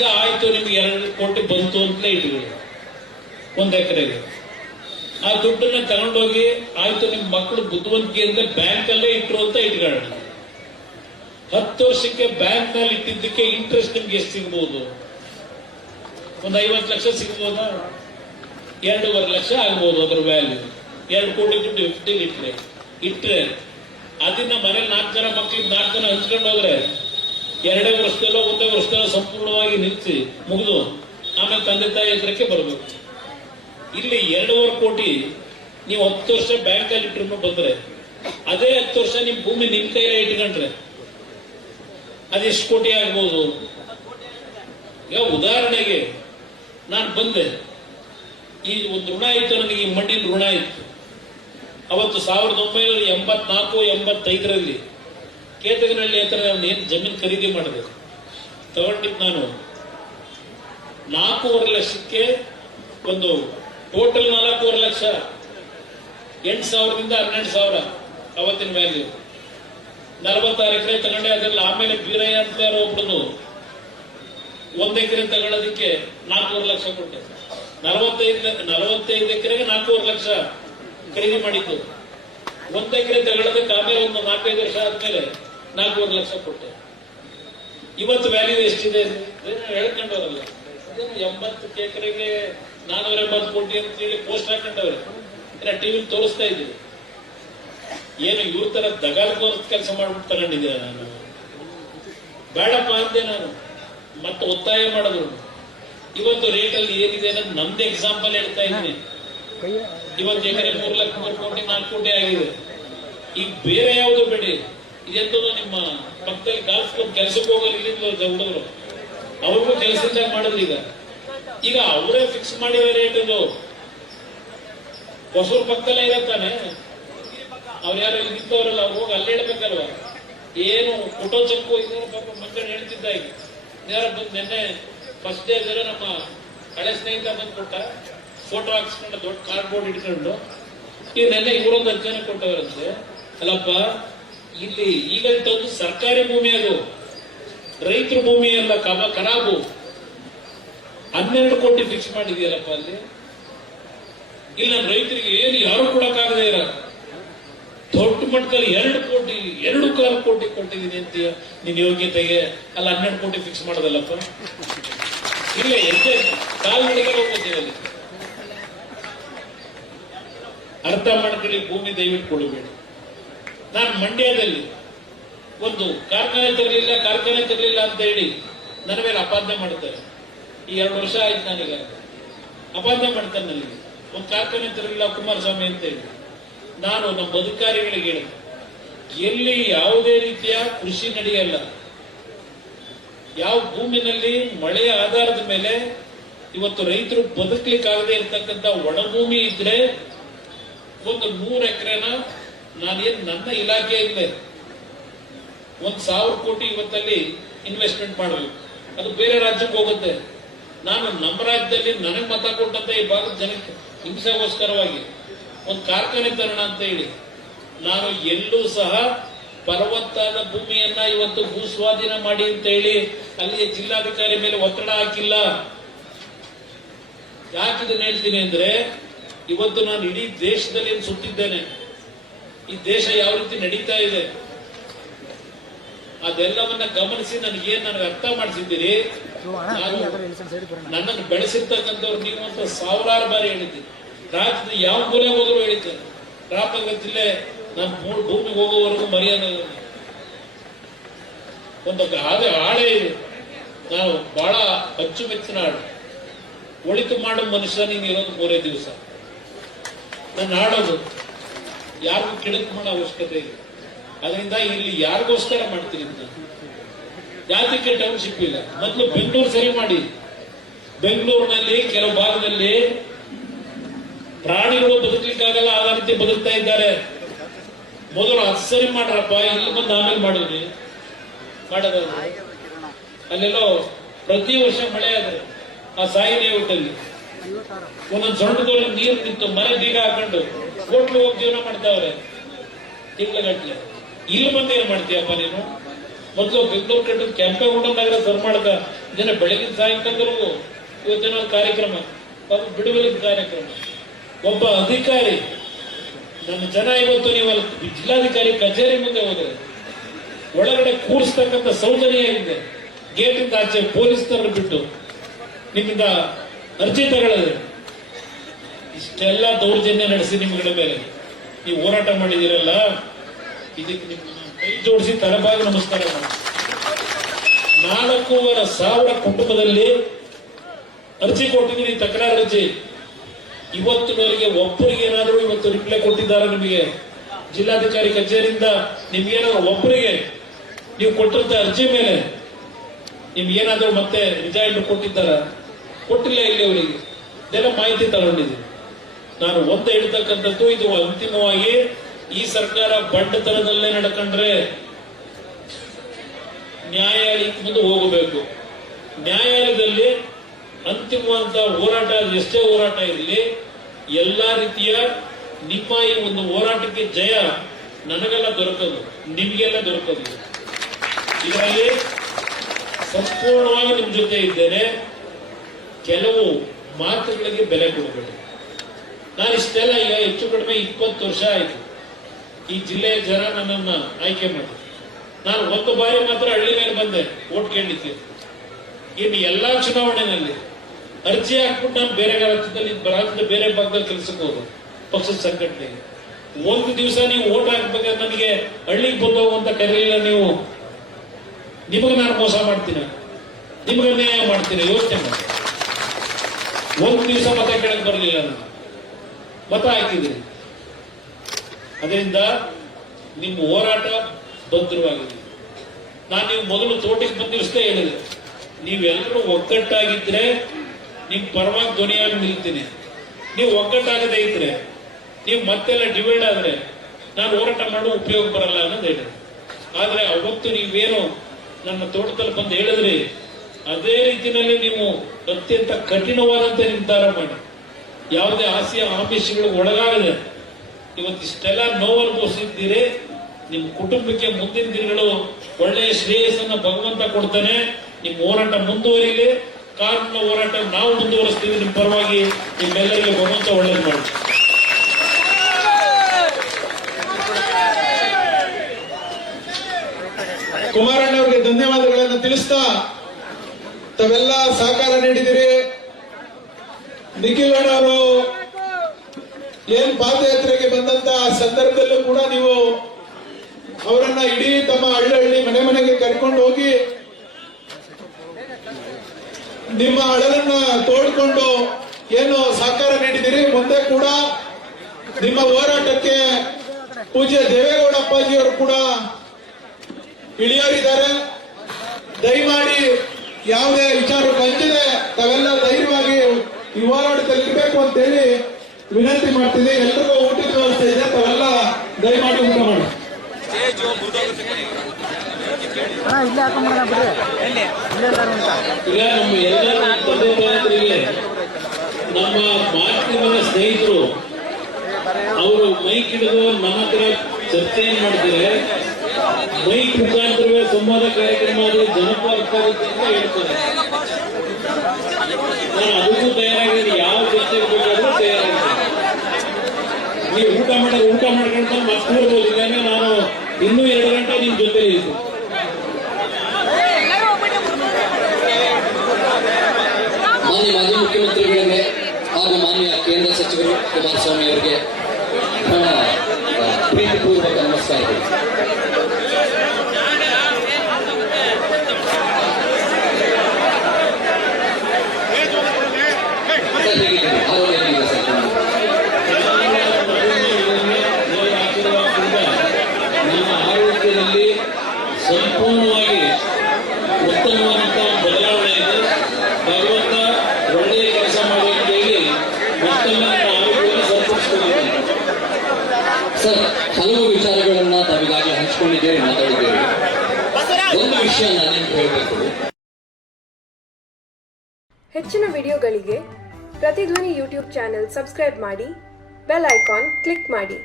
ಈಗ ಆಯ್ತು, ನಿಮ್ಗೆ 2 ಕೋಟಿ ಬಂತು ಅಂತಲೇ ಇಟ್ಕೊಳ್ಳಿ 1 ಎಕರೆಗೆ. ಆ ದುಡ್ಡನ್ನ ತಗೊಂಡೋಗಿ ಆಯ್ತು ನಿಮ್ ಮಕ್ಕಳು ಬುದ್ಧಿವಂತಿಕೆಯಿಂದ ಬ್ಯಾಂಕ್ ಅಲ್ಲೇ ಇಟ್ರು ಅಂತ ಇಟ್ಕೊಳ್ಳೋಣ. 10 ವರ್ಷಕ್ಕೆ ಬ್ಯಾಂಕ್ ನಲ್ಲಿ ಇಟ್ಟಿದ್ದಕ್ಕೆ ಇಂಟ್ರೆಸ್ಟ್ ನಿಮ್ಗೆ ಎಷ್ಟು ಸಿಗ್ಬಹುದು? ಒಂದು 50 ಲಕ್ಷ ಸಿಗ್ಬೋದಾ? 2.5 ಲಕ್ಷ ಆಗ್ಬೋದು ಅದರ ವ್ಯಾಲ್ಯೂ. 2 ಕೋಟಿ ದುಡ್ಡು ಇಟ್ರೆ ಅದನ್ನ ಮನೇಲಿ 4 ಜನ ಮಕ್ಕಳಿಗೆ 4 ಜನ ಹಂಚ್ಕೊಂಡು ಹೋದ್ರೆ 2 ವರ್ಷದಲ್ಲೋ 1 ವರ್ಷದಲ್ಲೋ ಸಂಪೂರ್ಣವಾಗಿ ನಿಲ್ಲಿಸಿ ಮುಗಿದು ಆಮೇಲೆ ತಂದೆ ತಾಯಿ ಎದುರಕ್ಕೆ ಬರಬೇಕು. ಇಲ್ಲಿ 2.5 ಕೋಟಿ ನೀವು 10 ವರ್ಷ ಬ್ಯಾಂಕ್ ಅಲ್ಲಿ ಇಟ್ರು ಬಂದ್ರೆ, ಅದೇ 10 ವರ್ಷ ನಿಮ್ ಭೂಮಿ ನಿಮ್ ಕೈಲೇ ಇಟ್ಕೊಂಡ್ರೆ ಅದೆಷ್ಟು ಕೋಟಿ ಆಗ್ಬೋದು? ಈಗ ಉದಾಹರಣೆಗೆ ನಾನು ಬಂದೆ, ಈ ಒಂದು ಋಣ ಇತ್ತು ನನಗೆ, ಈ ಮಣ್ಣಿನ ಋಣ ಇತ್ತು. ಅವತ್ತು 1984-85ರಲ್ಲಿ ಕೇತಗನಹಳ್ಳಿ ಹತ್ರ ನಾನು ಏನು ಜಮೀನು ಖರೀದಿ ಮಾಡಿದೆ, ತಗೊಂಡಿದ್ದು ನಾನು 4.5 ಲಕ್ಷಕ್ಕೆ. ಒಂದು ಟೋಟಲ್ 4.5 ಲಕ್ಷ, 8,000ದಿಂದ 12,000 ಅವತ್ತಿನ ವ್ಯಾಲ್ಯೂ. 46 ಎಕರೆ ತಗೊಂಡೆ. ಅದರಲ್ಲಿ ಆಮೇಲೆ ಬೀರಯ್ಯ ಅಂತ ಯಾರೋ ಒಬ್ಬನು 1 ಎಕರೆ ತಗೊಳ್ಳೋದಕ್ಕೆ 4.5 ಲಕ್ಷ ಕೊಟ್ಟೆ. 45 ಎಕರೆಗೆ 4.5 ಲಕ್ಷ ಖರೀದಿ ಮಾಡಿದ್ದು. 1 ಎಕರೆ ತಗೊಳ್ಳೋದಕ್ಕೆ ಆಮೇಲೆ ಒಂದು 4-5 ವರ್ಷ ಆದ್ಮೇಲೆ 4.5 ಲಕ್ಷ ಕೊಟ್ಟೆ. ಇವತ್ತು ವ್ಯಾಲ್ಯೂ ಎಷ್ಟಿದೆ ಹೇಳ್ಕೊಂಡವರಲ್ಲ. 80 ಎಕರೆಗೆ 480 ಕೋಟಿ ಅಂತ ಹೇಳಿ ಪೋಸ್ಟ್ ಹಾಕೊಂಡವ್ರೆ, ಟಿವಿ ತೋರಿಸ್ತಾ ಇದ್ದೀವಿ. ಏನು ಇವ್ರ ತರ ದಗಾಲ್ಕೋರ್ ಕೆಲಸ ಮಾಡ್ಬಿಟ್ಟು ತಗೊಂಡಿದ್ದೀರ? ನಾನು ಬೇಡಪ್ಪ ಅಂದೆ. ನಾನು ಮತ್ತೆ ಒತ್ತಾಯ ಮಾಡಿದ್ರು. ಇವತ್ತು ರೇಟಲ್ಲಿ ಏನಿದೆ ಅನ್ನೋದು ನಮ್ದು ಎಕ್ಸಾಂಪಲ್ ಹೇಳ್ತಾ ಇದ್ದೀನಿ. ಇವತ್ತು ಎಕರೆ 3 ಕೋಟಿ 4 ಕೋಟಿ ಆಗಿದೆ. ಈಗ ಬೇರೆ ಯಾವುದು ಬೇಡಿ, ಇದೆಂತದ್ದು ನಿಮ್ಮ ಪಕ್ಕದಲ್ಲಿ ಗಾಲ್ಫ್ ಕ್ಲಬ್ ಕೆಲಸಕ್ಕೆ ಹೋಗೋರು ಇಲ್ಲಿಂದ ಹುಡುಗರು, ಅವ್ರಿಗೂ ಕೆಲಸದಾಗ ಮಾಡಿದ್ರು. ಈಗ ಅವರೇ ಫಿಕ್ಸ್ ಮಾಡಿರೋ ರೇಟ್. ಇದು ಹೊಸೂರು ಪಕ್ಕದಲ್ಲೇ ಇರತ್ತಾನೆ. ಅವ್ರು ಯಾರು ಇಲ್ಲಿ ನಿಂತವ್ರಲ್ಲ, ಅವ್ರು ಹೋಗಿ ಅಲ್ಲಿ ಹೇಳ್ಬೇಕಲ್ವ? ಏನು ಫೋಟೋ ಚಕ್ಕು ಇದನ್ನು ಪಾಪ ಮಂಜಣ್ಣ ಹೇಳ್ತಿದ್ದ. ಈಗ ಯಾರು ಬಂದು ನಿನ್ನೆ ಫಸ್ಟ್ ಡೇ ಬೇರೆ ನಮ್ಮ ಹಳೆ ಸ್ನೇಹಿತ ಬಂದು ಕೊಟ್ಟ, ಫೋಟೋ ಹಾಕ್ಸ್ಕೊಂಡು ದೊಡ್ಡ ಕಾರ್ಡ್ಬೋರ್ಡ್ ಇಟ್ಕೊಂಡು. ಈಗ ನೆನ್ನೆ ಇವರೊಂದು 10 ಜನ ಕೊಟ್ಟವರಂತೆ. ಅಲ್ಲಪ್ಪ, ಇಲ್ಲಿ ಈಗ ತಂದು ಸರ್ಕಾರಿ ಭೂಮಿ, ಅದು ರೈತರ ಭೂಮಿ ಅಲ್ಲ, ಖರಾಬು. 12 ಕೋಟಿ ಫಿಕ್ಸ್ ಮಾಡಿದೆಯಲ್ಲಪ್ಪ ಅಲ್ಲಿ. ಇಲ್ಲ ರೈತರಿಗೆ ಏನು ಯಾರು ಕೊಡಕ್ಕಾಗದೇ ಇರ ದೊಡ್ಡ ಮಟ್ಟದಲ್ಲಿ 2 ಕೋಟಿ 2.25 ಕೋಟಿ ಕೊಟ್ಟಿದ್ದೀನಿ ಅಂತೀಯ ನಿನ್ ಯೋಗ್ಯತೆಗೆ. ಅಲ್ಲ 12 ಕೋಟಿ ಫಿಕ್ಸ್ ಮಾಡೋದಲ್ಲಪ್ಪ. ಇಲ್ಲ ಎಷ್ಟೇ ಕಾಲ್ನಡಿಗೆ ಹೋಗ್ತೀವಿ ಅಲ್ಲಿ. ಅರ್ಥ ಮಾಡ್ಕೊಳ್ಳಿ, ಭೂಮಿ ದಯವಿಟ್ಟು ಕೊಡಬೇಡಿ. ನಾನು ಮಂಡ್ಯದಲ್ಲಿ ಒಂದು ಕಾರ್ಖಾನೆ ತರಲಿಲ್ಲ ಅಂತ ಹೇಳಿ ನನ್ನ ಮೇಲೆ ಅಪಾದನೆ ಮಾಡ್ತಾರೆ. ಈ 2 ವರ್ಷ ಆಯ್ತು ನಾನೀಗ ಅಪಾದನೆ ಮಾಡ್ತಾರೆ ನನಗೆ. ಒಂದು ಕಾರ್ಖಾನೆ ತರಲಿಲ್ಲ ಕುಮಾರಸ್ವಾಮಿ ಅಂತ ಹೇಳಿ. ನಾನು ನಮ್ಮ ಅಧಿಕಾರಿಗಳಿಗೆ ಹೇಳಿದೆ, ಎಲ್ಲಿ ಯಾವುದೇ ರೀತಿಯ ಕೃಷಿ ನಡೆಯಲ್ಲ, ಯಾವ ಭೂಮಿನಲ್ಲಿ ಮಳೆಯ ಆಧಾರದ ಮೇಲೆ ಇವತ್ತು ರೈತರು ಬದುಕಲಿಕ್ಕಾಗದೆ ಇರ್ತಕ್ಕಂಥ ಒಣಭೂಮಿ ಇದ್ರೆ ಒಂದು 100 ಎಕರೆನ ನಾನೇನು ನನ್ನ ಇಲಾಖೆಯಿಂದ 1,000 ಕೋಟಿ ಇವತ್ತಲ್ಲಿ ಇನ್ವೆಸ್ಟ್ಮೆಂಟ್ ಮಾಡಬೇಕು. ಅದು ಬೇರೆ ರಾಜ್ಯಕ್ಕೆ ಹೋಗುತ್ತೆ. ನಾನು ನಮ್ಮ ರಾಜ್ಯದಲ್ಲಿ ನನಗೆ ಮತ ಕೊಟ್ಟಂತ ಈ ಭಾಗದ ಜನಕ್ಕೆ ಹಿಂಸೆಗೋಸ್ಕರವಾಗಿ ಒಂದು ಕಾರ್ಖಾನೆ ತರೋಣ ಅಂತ ಹೇಳಿ ನಾನು ಎಲ್ಲೂ ಸಹ ಫಲವತ್ತಾದ ಭೂಮಿಯನ್ನ ಇವತ್ತು ಭೂಸ್ವಾಧೀನ ಮಾಡಿ ಅಂತ ಹೇಳಿ ಅಲ್ಲಿಯ ಜಿಲ್ಲಾಧಿಕಾರಿ ಮೇಲೆ ಒತ್ತಡ ಹಾಕಿಲ್ಲ. ಯಾಕಿದನ್ನ ಹೇಳ್ತೀನಿ ಅಂದ್ರೆ, ಇವತ್ತು ನಾನು ಇಡೀ ದೇಶದಲ್ಲಿ ಸುತ್ತಿದ್ದೇನೆ. ಈ ದೇಶ ಯಾವ ರೀತಿ ನಡೀತಾ ಇದೆ ಅದೆಲ್ಲವನ್ನ ಗಮನಿಸಿ ನನಗೆ ಅರ್ಥ ಮಾಡಿಸಿದ್ದೀರಿ. ನನ್ನನ್ನು ಬೆಳೆಸಿರ್ತಕ್ಕಂಥವ್ರು ನೀವು ಅಂತ 1000 ಬಾರಿ ಹೇಳಿದ್ದೀನಿ. ರಾಜ್ಯದ ಯಾವ ಮೂಲೆ ಹೋದ್ರು ಹೇಳಿದ್ದೇನೆ. ರಾಮನಗರ ಜಿಲ್ಲೆ ನಾನು ಭೂಮಿಗೆ ಹೋಗುವವರೆಗೂ ಮರ್ಯಾದೆ ಒಂದು ಹಾಳೆ ಇದೆ. ನಾವು ಬಹಳ ಅಚ್ಚುಮೆಚ್ಚಿನ ಹಾಡು. ಒಳಿತು ಮಾಡೋ ಮನುಷ್ಯ ನೀನು ಇರೋದು 3 ದಿವಸ. ನಾನು ಹಾಡೋದು ಯಾರಿಗೂ ಕೆಡಕ್ ಮಾಡೋ ಅವಶ್ಯಕತೆ ಇಲ್ಲ. ಅದರಿಂದ ಇಲ್ಲಿ ಯಾರಿಗೋಸ್ಕರ ಮಾಡ್ತೀನಿ ಅಂತ ಜಾತಿಗೆ ಟೌನ್ಶಿಪ್ ಇಲ್ಲ. ಮೊದಲು ಬೆಂಗಳೂರು ಸರಿ ಮಾಡಿ. ಬೆಂಗಳೂರಿನಲ್ಲಿ ಕೆಲವು ಭಾಗದಲ್ಲಿ ಪ್ರಾಣಿಗಳು ಬದುಕಲಿಕ್ಕಾಗಲ್ಲ, ಆ ರೀತಿ ಬದುಕ್ತಾ ಇದ್ದಾರೆ. ಮೊದಲು ಅದು ಸರಿ ಮಾಡ್ರಪ್ಪ, ಇಲ್ಲಿ ಬಂದು ಆಮೇಲೆ ಮಾಡಿದ್ರಿ ಮಾಡೋದು. ಅಲ್ಲೆಲ್ಲೋ ಪ್ರತಿ ವರ್ಷ ಮಳೆ ಆದ್ರೆ ಆ ಸಾಯಿ ಲೇಔಟಲ್ಲಿ ಒಂದೊಂದು ಸೊಂಟದಲ್ಲಿ ನೀರು ನಿಂತು ಮನೆ ಬೀಗ ಹಾಕೊಂಡು ಹೋಟ್ಲು ಹೋಗಿ ಜೀವನ ಮಾಡ್ತಾವ್ರೆ ತಿಂಗಳಗಟ್ಲೆ. ಇಲ್ಲಿ ಬಂದು ಏನ್ ಮಾಡ್ತೀಯಪ್ಪ ನೀನು? ಮೊದಲು ಬೆಂಗಳೂರು ಕಟ್ಟದ ಕೆಂಪೇಗೌಡ ನಗರ ಕರ್ನಾಟಕ ದಿನ ಬೆಳಗಿನ ಸಾಯಂಕಾಲದವರೆಗೂ ಇವತ್ತಿನ ಕಾರ್ಯಕ್ರಮ, ಬಿಡುಗಡೆ ಕಾರ್ಯಕ್ರಮ. ಒಬ್ಬ ಅಧಿಕಾರಿ, ನನ್ನ ಜನ ಇವತ್ತು ನೀವು ಜಿಲ್ಲಾಧಿಕಾರಿ ಕಚೇರಿ ಮುಂದೆ ಹೋದ್ರೆ ಒಳಗಡೆ ಕೂರಿಸ್ತಕ್ಕಂಥ ಸೌಜನ್ಯ ಇದೆ. ಗೇಟಿಂದ ಆಚೆ ಪೊಲೀಸರನ್ನು ಬಿಟ್ಟು ನಿಮ್ಮಿಂದ ಅರ್ಜಿ ತಗೊಳ್ಳೋದು, ಇಷ್ಟೆಲ್ಲ ದೌರ್ಜನ್ಯ ನಡೆಸಿ ನಿಮ್ಗಳ ಮೇಲೆ ನೀವು ಹೋರಾಟ ಮಾಡಿದಿರಲ್ಲ, ಇದಕ್ಕೆ ನಿಮ್ಮ ಕೈ ಜೋಡಿಸಿ ತಲೆಬಾಗಿ ನಮಸ್ಕಾರ ಮಾಡಿ. 4,500 ಕುಟುಂಬದಲ್ಲಿ ಅರ್ಜಿ ಕೊಟ್ಟಿದ್ದೀನಿ, ತಕರಾರು ಅರ್ಜಿ. ಇವತ್ತಿನವರೆಗೆ ಒಬ್ಬರಿಗೆ ಏನಾದರೂ ಇವತ್ತು ರಿಪ್ಲೈ ಕೊಟ್ಟಿದ್ದಾರೆ ನಿಮಗೆ ಜಿಲ್ಲಾಧಿಕಾರಿ ಕಚೇರಿಯಿಂದ? ನಿಮ್ಗೇನಾದ್ರು ಒಬ್ಬರಿಗೆ ನೀವು ಕೊಟ್ಟಿದ್ದ ಅರ್ಜಿ ಮೇಲೆ ನಿಮ್ಗೇನಾದ್ರೂ ಮತ್ತೆ ರಿಸೈನ್ ಕೊಟ್ಟಿದ್ದಾರ? ಕೊಟ್ಟಿಲ್ಲ. ಇಲ್ಲಿವರೆಗೆ ಇದೆಲ್ಲ ಮಾಹಿತಿ ತಗೊಂಡಿದ್ದೀನಿ. ನಾನು ಒಂದೇ ಹೇಳ್ತಕ್ಕಂಥದ್ದು, ಇದು ಅಂತಿಮವಾಗಿ ಈ ಸರ್ಕಾರ ಬಂಡತನದಲ್ಲೇ ನಡ್ಕೊಂಡ್ರೆ ನ್ಯಾಯಾಲಯಕ್ಕೆ ಮುಂದೆ ಹೋಗಬೇಕು. ನ್ಯಾಯಾಲಯದಲ್ಲಿ ಅಂತಿಮವಾದ ಹೋರಾಟ, ಎಷ್ಟೇ ಹೋರಾಟ ಇರಲಿ, ಎಲ್ಲಾ ರೀತಿಯ ನಿಮ್ಮ ಈ ಒಂದು ಹೋರಾಟಕ್ಕೆ ಜಯ ನನಗೆಲ್ಲ ದೊರಕದು, ನಿಮಗೆಲ್ಲ ದೊರಕದು. ಇದರಲ್ಲಿ ಸಂಪೂರ್ಣವಾಗಿ ನಿಮ್ ಜೊತೆ ಇದ್ದೇನೆ. ಕೆಲವು ಮಾತುಗಳಿಗೆ ಬೆಲೆ ಕೊಡಬೇಡಿ. ನಾನು ಇಷ್ಟೆಲ್ಲ ಈಗ ಹೆಚ್ಚು ಕಡಿಮೆ 20 ವರ್ಷ ಆಯ್ತು ಈ ಜಿಲ್ಲೆಯ ಜನ ನನ್ನನ್ನ ಆಯ್ಕೆ ಮಾಡಿ. ನಾನು ಒಂದು ಬಾರಿ ಮಾತ್ರ ಹಳ್ಳಿ ಮೇಲೆ ಬಂದೆ ಓಟ್ ಕೇಳಲಿಕ್ಕೆ. ಇನ್ನು ಎಲ್ಲಾ ಚುನಾವಣೆಯಲ್ಲಿ ಅರ್ಜಿ ಹಾಕ್ಬಿಟ್ಟು ನಾನು ಬೇರೆ ರಾಜ್ಯದ ಬೇರೆ ಭಾಗದಲ್ಲಿ ಕೆಲಸಕ್ಕೆ ಹೋಗೋದು ಪಕ್ಷದ ಸಂಘಟನೆಗೆ. ಒಂದು ದಿವಸ ನೀವು ಓಟ್ ಹಾಕ್ಬೇಕಾದ್ರೆ ನನಗೆ ಹಳ್ಳಿಗೆ ಬಂದು ಹೋಗುವಂತ ಕರೆಯಲಿಲ್ಲ ನೀವು. ನಿಮಗೆ ನಾನು ಮೋಸ ಮಾಡ್ತೀನಿ, ನಿಮಗೆ ಅನ್ಯಾಯ ಮಾಡ್ತೀನಿ, ಯೋಚನೆ ಮಾಡಿ. ಒಂದು ದಿವಸ ಮತ ಕೇಳಕ್ ಬರಲಿಲ್ಲ, ನಾನು ಮತ ಹಾಕಿದ್ದೀನಿ. ಅದರಿಂದ ನಿಮ್ಮ ಹೋರಾಟ ಭದ್ರವಾಗಿದೆ. ನಾನು ನೀವು ಮೊದಲು ತೋಟಕ್ಕೆ ಬಂದ ದಿವಸ ಹೇಳಿದೆ, ನೀವೆಲ್ಲರೂ ಒಗ್ಗಟ್ಟಾಗಿದ್ರೆ ನಿಮ್ ಪರವಾಗಿ ಧ್ವನಿಯಾಗಿ ನಿಲ್ತೀನಿ. ನೀವು ಒಗ್ಗಟ್ಟಾಗದೇ ಇದ್ರೆ, ನೀವು ಮತ್ತೆಲ್ಲ ಡಿವೈಡ್ ಆದ್ರೆ ನಾನು ಹೋರಾಟ ಮಾಡೋ ಉಪಯೋಗ ಬರಲ್ಲ ಅನ್ನೋದು ಹೇಳಿದೆ. ಆದ್ರೆ ಅವತ್ತು ನೀವೇನು ನನ್ನ ತೋಟದಲ್ಲಿ ಬಂದು ಹೇಳಿದ್ರಿ, ಅದೇ ರೀತಿಯಲ್ಲಿ ನೀವು ಅತ್ಯಂತ ಕಠಿಣವಾದಂತೆ ನಿರ್ಧಾರ ಮಾಡಿ, ಯಾವುದೇ ಆಮಿಷಗಳಿಗೆ ಒಳಗಾಗದೆ ಇವತ್ತಿಷ್ಟೆಲ್ಲ ನೋವು ಅನುಭವಿಸಿದ್ದೀರಿ. ನಿಮ್ಮ ಕುಟುಂಬಕ್ಕೆ ಮುಂದಿನ ದಿನಗಳು ಒಳ್ಳೆಯ ಶ್ರೇಯಸ್ಸನ್ನ ಭಗವಂತ ಕೊಡ್ತಾನೆ. ನಿಮ್ಮ ಹೋರಾಟ ಮುಂದುವರಿಲಿ, ಕಾನೂನಿನ ಹೋರಾಟ ನಾವು ಮುಂದುವರಿಸ್ತೀವಿ. ನಿಮ್ಮ ಪರವಾಗಿ ನಿಮ್ಮೆಲ್ಲರಿಗೆ ಭಗವಂತ ಒಳ್ಳೇದು ಮಾಡಿ. ಕುಮಾರಣ್ಣವ್ರಿಗೆ ಧನ್ಯವಾದಗಳನ್ನು ತಿಳಿಸ್ತಾ, ತಾವೆಲ್ಲ ಸಹಕಾರ ನೀಡಿದಿರಿ. ನಿಖಿಲ್ ಅವರು ಏನ್ ಪಾದಯಾತ್ರೆಗೆ ಬಂದಂತ ಸಂದರ್ಭದಲ್ಲೂ ಕೂಡ ನೀವು ಅವರನ್ನ ಇಡೀ ತಮ್ಮ ಹಳ್ಳಿ ಮನೆ ಮನೆಗೆ ಕರ್ಕೊಂಡು ಹೋಗಿ ನಿಮ್ಮ ಅಳಲನ್ನ ತೋಡ್ಕೊಂಡು ಏನು ಸಹಕಾರ ನೀಡಿದಿರಿ. ಮುಂದೆ ಕೂಡ ನಿಮ್ಮ ಹೋರಾಟಕ್ಕೆ ಪೂಜ್ಯ ದೇವೇಗೌಡ ಅಪ್ಪಾಜಿಯವರು ಕೂಡ ಇಳಿಯೋರಿದ್ದಾರೆ. ದಯಮಾಡಿ ಯಾವುದೇ ವಿಚಾರಕ್ಕೆ ಹಂಚದೆ ತಾವೆಲ್ಲ ಧೈರ್ಯವಾಗಿ ಈ ಹೋರಾಟದಲ್ಲಿ ಇರಬೇಕು ಅಂತ ಹೇಳಿ ವಿನಂತಿ ಮಾಡ್ತಿದ್ದೆ. ಎಲ್ರಿಗೂ ಊಟದ ವ್ಯವಸ್ಥೆ ಇದೆ, ತಾವೆಲ್ಲ ದಯಮಾಡಿ ಊಟ ಮಾಡಿ. ಈಗ ನಮ್ಮ ಎಲ್ಲ ತಂದೆ ತಾಯಂದ್ರಿಗೆ, ನಮ್ಮ ಮಾಧ್ಯಮದ ಸ್ನೇಹಿತರು ಅವರು ಮೈಕ್ ಹಿಡಿದು ನಮ್ಮ ಹತ್ರ ಚರ್ಚೆಯನ್ನು ಮಾಡ್ತಾರೆ. ಮೈಕ್ ಮುಖಾಂತರವೇ ಸಂವಾದ ಕಾರ್ಯಕ್ರಮ ಆದರೆ ಜನಪರ ಆಗುತ್ತೆ ಅಂತ ಹೇಳ್ತಾರೆ. ನಾನು ಅದಕ್ಕೂ ತಯಾರಾಗಿದ್ದೀನಿ, ಯಾವ ಚರ್ಚೆಗೆ ಬೇಕಾದ್ರೂ ತಯಾರಾಗಿದ್ದೀನಿ. ನೀವು ಊಟ ಮಾಡ್ಕೊಂಡು ಮತ್ತೆ ಕೂರ್ಬೋದು. ಇಲ್ಲಾಂದ್ರೆ ನಾನು ಇನ್ನೂ 2 ಗಂಟೆ ನಿಮ್ ಜೊತೆ ಇತ್ತು. ಮಾನ್ಯ ಮಾಜಿ ಮುಖ್ಯಮಂತ್ರಿಗಳಿಗೆ ಹಾಗೂ ಮಾನ್ಯ ಕೇಂದ್ರ ಸಚಿವರು ಕುಮಾರಸ್ವಾಮಿ ಅವರಿಗೆ ಪ್ರೀತಿಪೂರ್ವಕ ನಮಸ್ಕಾರಗಳು. ನಮ್ಮ ಆರೋಗ್ಯದಲ್ಲಿ ಸಂಪೂರ್ಣವಾಗಿ ಉತ್ತಮವಾದಂತಹ ಬದಲಾವಣೆ ಇದೆ. ಭಗವಂತ ಒಳ್ಳೆಯ ಕೆಲಸ ಮಾಡಿ ಅಂತ ಹೇಳಿ ಮತ್ತೊಮ್ಮೆ ನನ್ನ ಆರೋಗ್ಯವನ್ನು ಸರಿಪಡಿಸಿಕೊಂಡಿದ್ದೇನೆ. ಸರ್, ಹಲವು ವಿಚಾರಗಳನ್ನ ತಾವೀಗಾಗಲೇ ಹಂಚಿಕೊಂಡಿದ್ದೇವೆ, ಮಾತಾಡಿದ್ದೇವೆ. ಒಂದು ವಿಷಯ ನಾನೇನು ಹೇಳಬೇಕು, ಹೆಚ್ಚಿನ ವಿಡಿಯೋಗಳಿಗೆ ಪ್ರತಿಧ್ವನಿ ಯೂಟ್ಯೂಬ್ ಚಾನೆಲ್ ಸಬ್ಸ್ಕ್ರೈಬ್ ಮಾಡಿ, ಬೆಲ್ ಐಕಾನ್ ಕ್ಲಿಕ್ ಮಾಡಿ.